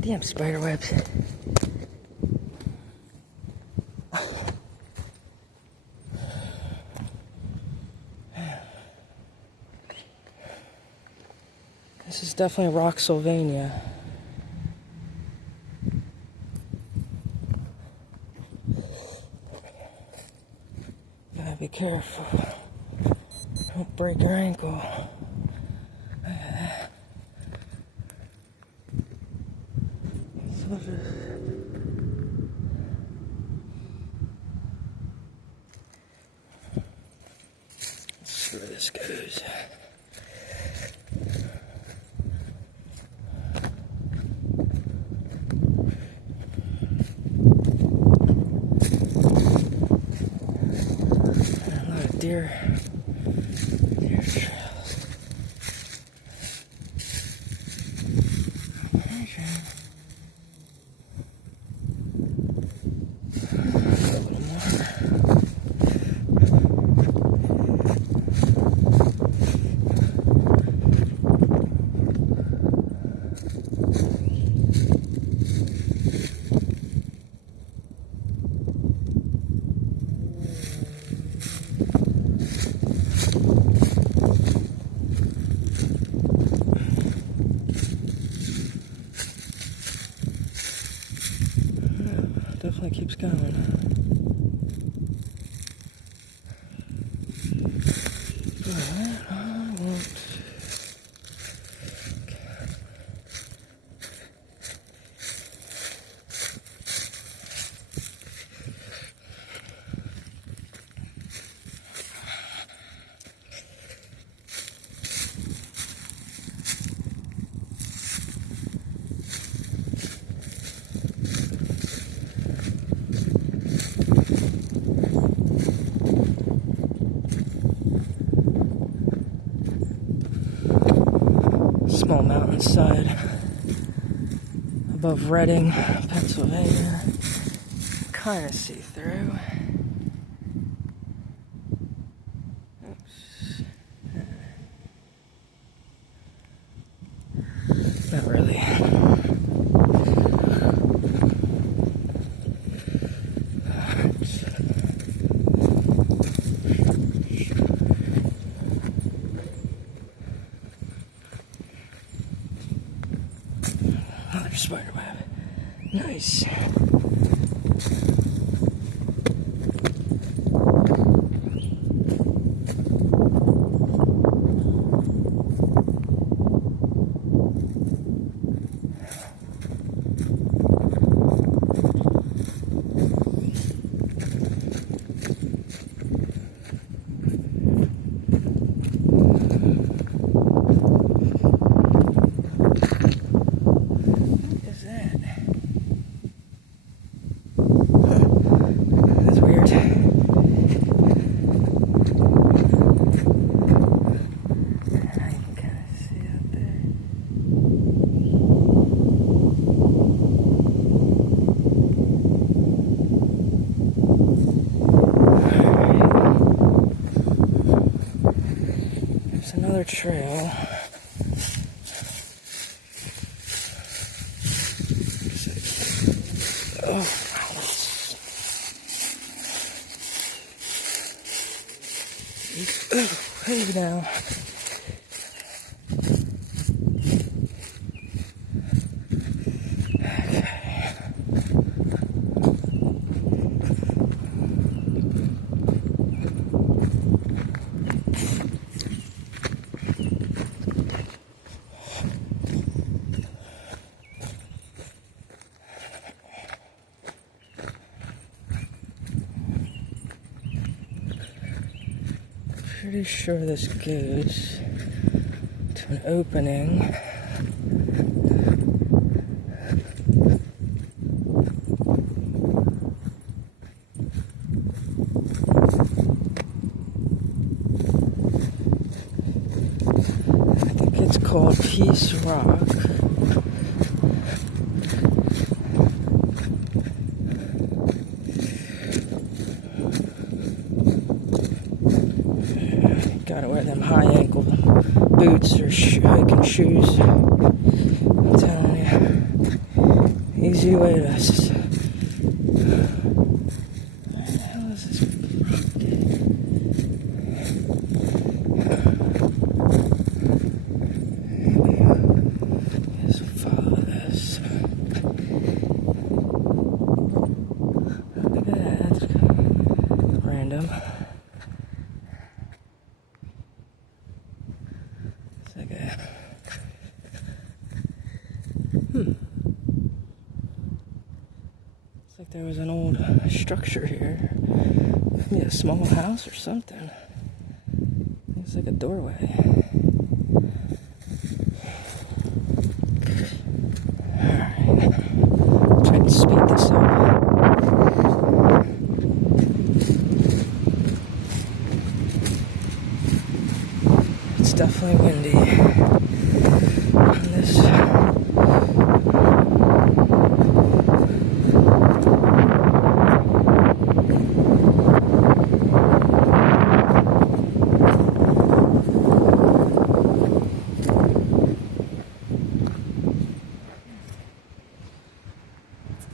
Damn spider webs. This is definitely Rocksylvania. Gotta be careful. Don't break your ankle. Let's see where this goes. A lot of deer trails. Okay. A little more. Definitely keeps going. But I won't. Small mountainside above Reading, Pennsylvania. Kind of see through. Oops. Not really. Another spider web. Nice. That's weird. I can kind of see up there. There's another trail. Oh. Hey now. Okay. Pretty sure this goes to an opening. I think it's called Peace Rock. Gotta wear them high ankle boots or hiking shoes. crazy way to... Where the hell is this property? Let's follow this. Look at that. That's random. It's like a... It's like there was an old structure here. Maybe a small house or something. Looks like a doorway. Alright. Try to speed this up. It's definitely windy.